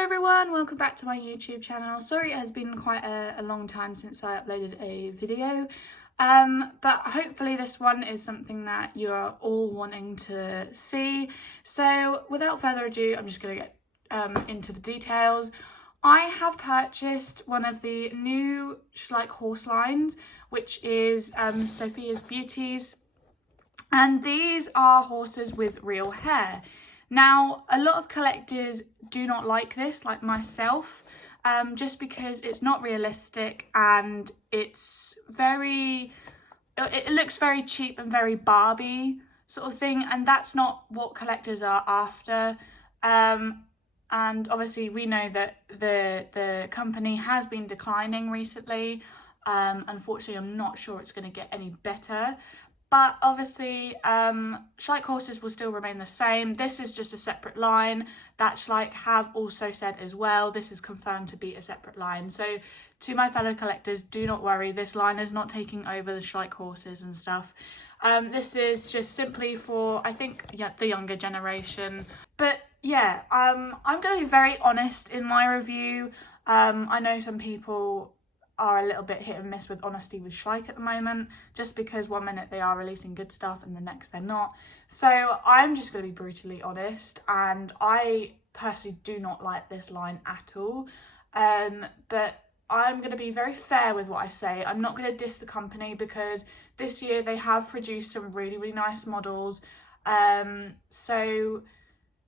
Hello everyone, welcome back to my YouTube channel. Sorry it has been quite a long time since I uploaded a video, but hopefully this one is something that you're all wanting to see. So without further ado, I'm just going to get into the details. I have purchased one of the new Schleich horse lines, which is Sophia's Beauties, and these are horses with real hair. Now, a lot of collectors do not like this, like myself, just because it's not realistic and it looks very cheap and very Barbie sort of thing, and that's not what collectors are after. And obviously we know that the company has been declining recently. Unfortunately, I'm not sure it's going to get any better. But obviously, Schleich horses will still remain the same. This is just a separate line that Schleich have also said as well. This is confirmed to be a separate line. So to my fellow collectors, do not worry. This line is not taking over the Schleich horses and stuff. This is just simply for, I think, yeah, the younger generation. But yeah, I'm going to be very honest in my review. I know some people are a little bit hit and miss with honesty with Schleich at the moment, just because one minute they are releasing good stuff and the next they're not. So I'm just going to be brutally honest, and I personally do not like this line at all. But I'm going to be very fair with what I say. I'm not going to diss the company, because this year they have produced some really nice models. So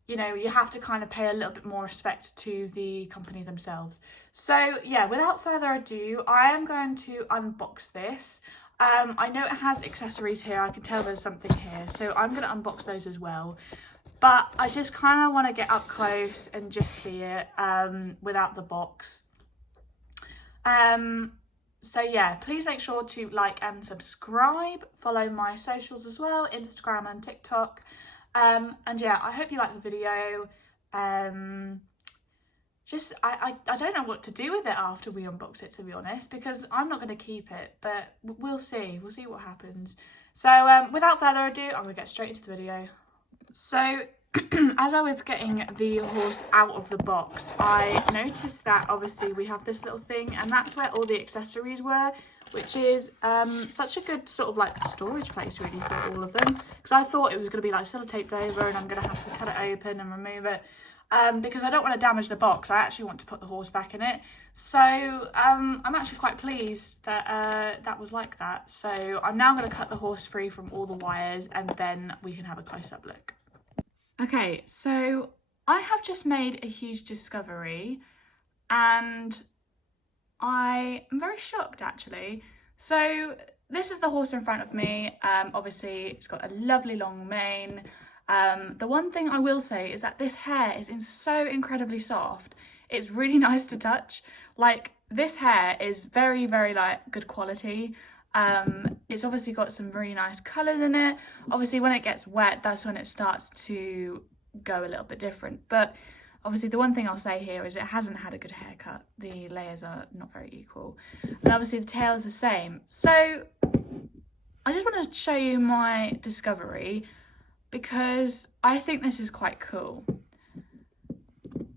you know, you have to kind of pay a little bit more respect to the company themselves. So yeah, without further ado, I am going to unbox this. I know it has accessories here. I can tell there's something here, so I'm going to unbox those as well. But I just kind of want to get up close and just see it without the box. So yeah, please make sure to like and subscribe. Follow my socials as well, Instagram and TikTok. And yeah, I hope you like the video. I don't know what to do with it after we unbox it, to be honest, because I'm not going to keep it, but we'll see what happens. So without further ado, I'm going to get straight into the video. So as I was getting the horse out of the box, I noticed that obviously we have this little thing, and that's where all the accessories were, which is such a good sort of like storage place really for all of them, because I thought it was going to be like sellotaped over and I'm going to have to cut it open and remove it, because I don't want to damage the box. I actually want to put the horse back in it. So I'm actually quite pleased that that was like that. So I'm now going to cut the horse free from all the wires, and then we can have a close-up look. Okay, so I have just made a huge discovery, and I am very shocked actually. So this is the horse in front of me. Obviously it's got a lovely long mane. The one thing I will say is that this hair is so incredibly soft. It's really nice to touch. Like, this hair is very like good quality. It's obviously got some really nice colours in it. Obviously when it gets wet, that's when it starts to go a little bit different. But obviously the one thing I'll say here is it hasn't had a good haircut. The layers are not very equal. And obviously the tail is the same. So I just want to show you my discovery, because I think this is quite cool.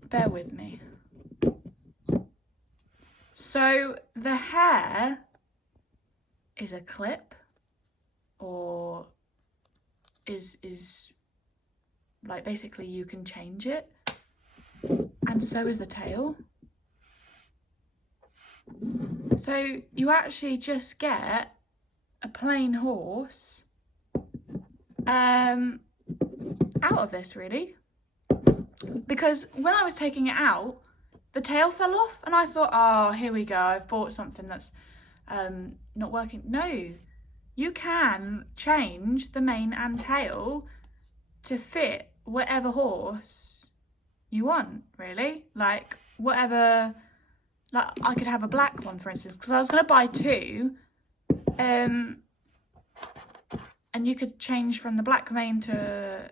Bear with me. So the hair is a clip, or is like, basically you can change it, and so is the tail. So you actually just get a plain horse out of this, really, because when I was taking it out, the tail fell off and I thought, oh, here we go, I've bought something that's not working. No, you can change the mane and tail to fit whatever horse you want, really. Like, whatever, like I could have a black one, for instance, because I was going to buy two, and you could change from the black mane to,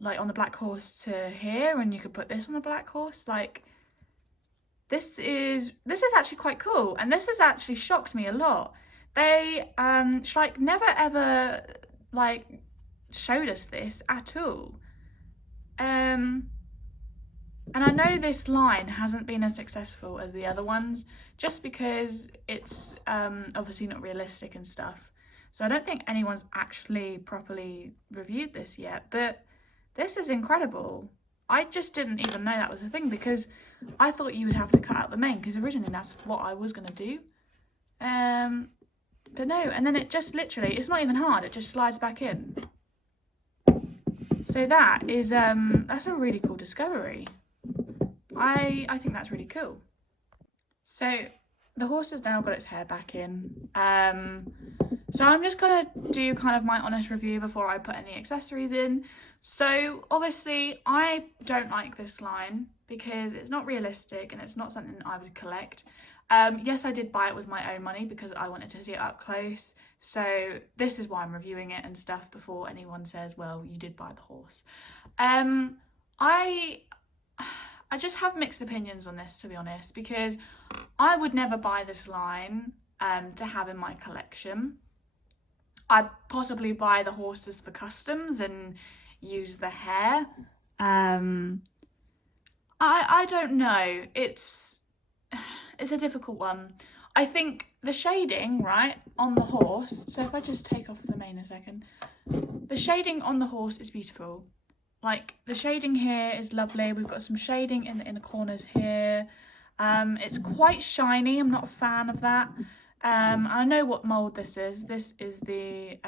like, on the black horse to here, and you could put this on the black horse. Like, this is actually quite cool, and this has actually shocked me a lot. They Schleich never ever like showed us this at all. And I know this line hasn't been as successful as the other ones, just because it's obviously not realistic and stuff. So I don't think anyone's actually properly reviewed this yet, but this is incredible. I just didn't even know that was a thing, because I thought you would have to cut out the mane, because originally that's what I was going to do. But no, and then it just literally, it's not even hard, it just slides back in. So that is, that's a really cool discovery. I think that's really cool. So the horse has now got its hair back in. So I'm just gonna do kind of my honest review before I put any accessories in. So obviously I don't like this line because it's not realistic and it's not something I would collect. Yes, I did buy it with my own money because I wanted to see it up close. So this is why I'm reviewing it and stuff before anyone says, well, you did buy the horse. I just have mixed opinions on this, to be honest, because I would never buy this line to have in my collection. I'd possibly buy the horses for customs and use the hair. I don't know. It's a difficult one. I think the shading, right, on the horse, so if I just take off the mane a second, the shading on the horse is beautiful. Like, the shading here is lovely. We've got some shading in the inner corners here. It's quite shiny. I'm not a fan of that. I know what mould this is. This is the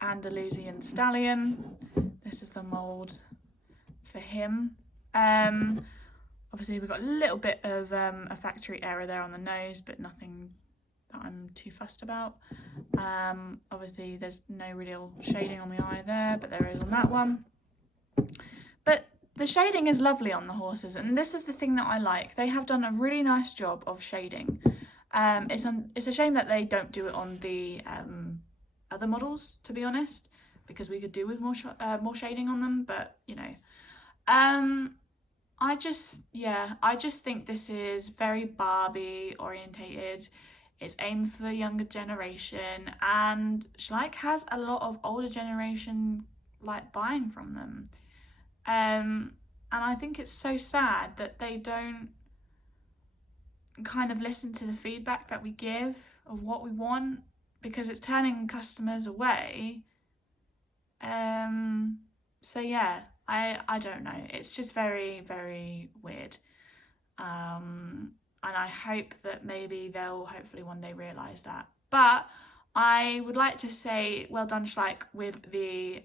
Andalusian Stallion. This is the mould for him. Obviously we've got a little bit of a factory error there on the nose, but nothing that I'm too fussed about. Obviously there's no real shading on the eye there, but there is on that one. But the shading is lovely on the horses, and this is the thing that I like. They have done a really nice job of shading. It's a shame that they don't do it on the other models, to be honest, because we could do with more shading on them, but you know. I just think this is very Barbie orientated. It's aimed for the younger generation, and Schleich has a lot of older generation like buying from them. And I think it's so sad that they don't kind of listen to the feedback that we give of what we want, because it's turning customers away. So yeah, I don't know. It's just very, very weird. And I hope that maybe they'll hopefully one day realise that. But I would like to say well done, Schleich, with the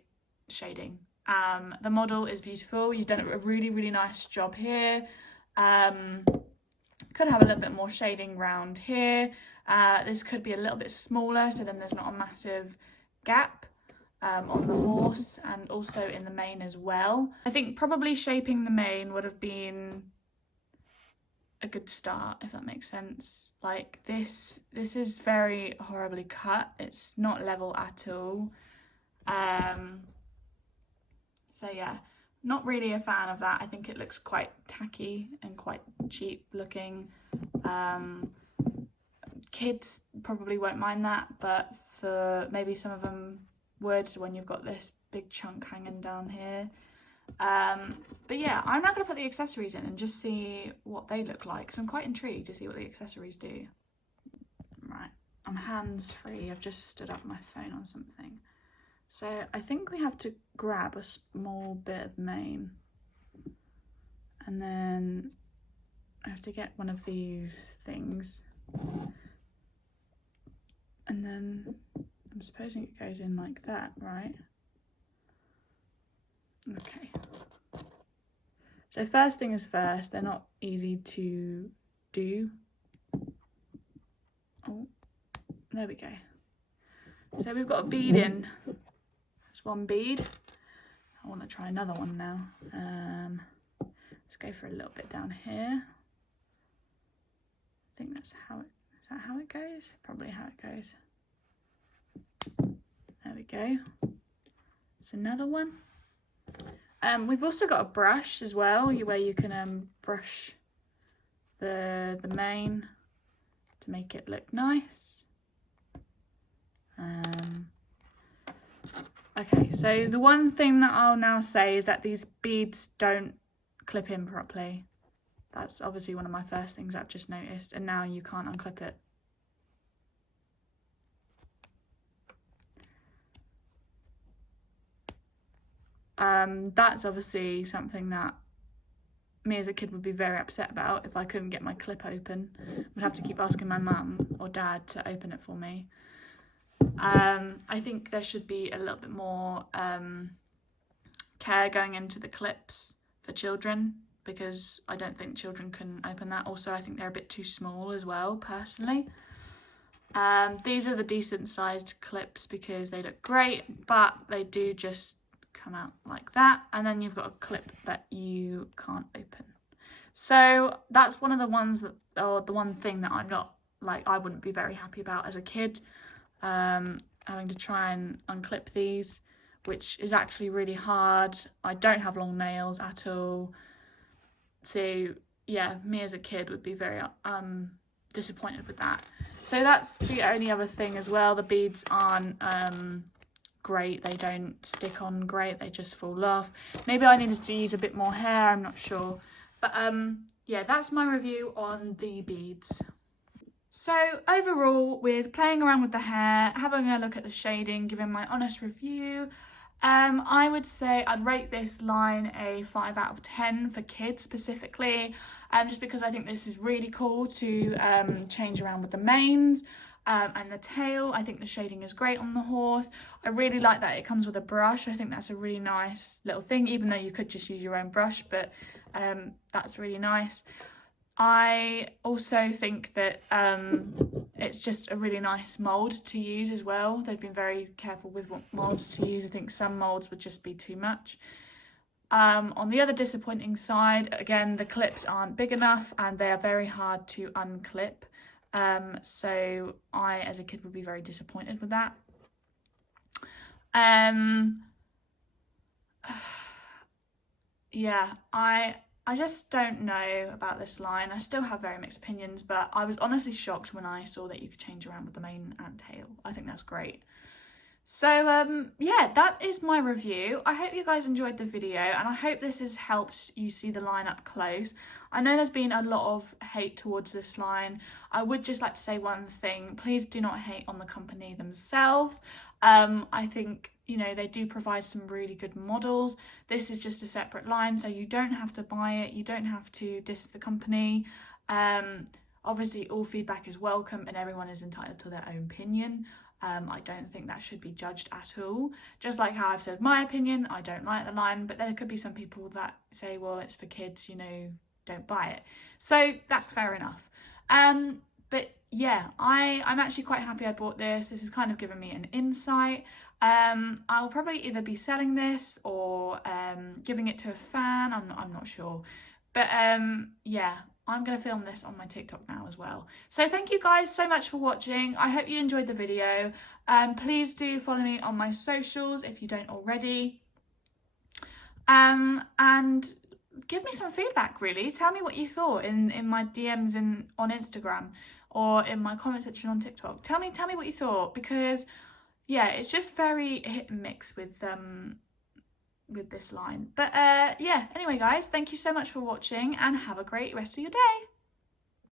shading. The model is beautiful. You've done a really, really nice job here. Could have a little bit more shading round here. This could be a little bit smaller, so then there's not a massive gap on the horse, and also in the mane as well. I think probably shaping the mane would have been a good start, if that makes sense. Like this is very horribly cut. It's not level at all. So yeah, not really a fan of that. I think it looks quite tacky and quite cheap looking. Kids probably won't mind that, but for maybe some of them would, when you've got this big chunk hanging down here. But yeah, I'm now going to put the accessories in and just see what they look like, because I'm quite intrigued to see what the accessories do. Right, I'm hands-free. I've just stood up my phone on something. So I think we have to grab a small bit of mane, and then I have to get one of these things, and then I'm supposing it goes in like that, right? Okay. So first thing is first, they're not easy to do. Oh, there we go. So we've got a bead in. That's one bead. I want to try another one now. Let's go for a little bit down here. I think that's how it, is that how it goes? Probably how it goes. There we go. It's another one. We've also got a brush as well, where you can brush the mane to make it look nice. Okay, so the one thing that I'll now say is that these beads don't clip in properly. That's obviously one of my first things I've just noticed, and now you can't unclip it. That's obviously something that me as a kid would be very upset about if I couldn't get my clip open. I'd have to keep asking my mum or dad to open it for me. I think there should be a little bit more care going into the clips for children, because I don't think children can open that. Also, I think they're a bit too small as well, personally. These are the decent sized clips because they look great, but they do just come out like that, and then you've got a clip that you can't open. So that's one of the ones that, or the one thing that I'm not, like, I wouldn't be very happy about as a kid, having to try and unclip these, which is actually really hard. I don't have long nails at all, so yeah, me as a kid would be very disappointed with that. So that's the only other thing as well. The beads aren't great, they don't stick on great, they just fall off. Maybe I needed to use a bit more hair, I'm not sure. But yeah, that's my review on the beads. So overall, with playing around with the hair, having a look at the shading, giving my honest review, I would say I'd rate this line a 5 out of 10 for kids specifically, just because I think this is really cool to change around with the manes. And the tail, I think the shading is great on the horse. I really like that it comes with a brush. I think that's a really nice little thing, even though you could just use your own brush, but that's really nice. I also think that it's just a really nice mould to use as well. They've been very careful with what moulds to use. I think some moulds would just be too much. On the other disappointing side, again, the clips aren't big enough and they are very hard to unclip. So I, as a kid, would be very disappointed with that. Yeah, I just don't know about this line. I still have very mixed opinions, but I was honestly shocked when I saw that you could change around with the mane and tail. I think that's great. So yeah, that is my review. I hope you guys enjoyed the video, and I hope this has helped you see the line up close. I know there's been a lot of hate towards this line. I would just like to say one thing: please do not hate on the company themselves. I think, you know, they do provide some really good models. This is just a separate line, so you don't have to buy it, you don't have to diss the company. Obviously all feedback is welcome and everyone is entitled to their own opinion. I don't think that should be judged at all. Just like how I've said my opinion, I don't like the line, but there could be some people that say, well, it's for kids, you know, don't buy it. So that's fair enough. But yeah, I'm actually quite happy I bought this. This has kind of given me an insight. I'll probably either be selling this or giving it to a fan. I'm not sure. But yeah, I'm going to film this on my TikTok now as well. So thank you guys so much for watching. I hope you enjoyed the video. Please do follow me on my socials if you don't already. And give me some feedback, really. Tell me what you thought in my DMs on Instagram or in my comment section on TikTok. Tell me what you thought, because yeah, it's just very hit and mix with this line. But yeah, anyway guys, thank you so much for watching and have a great rest of your day.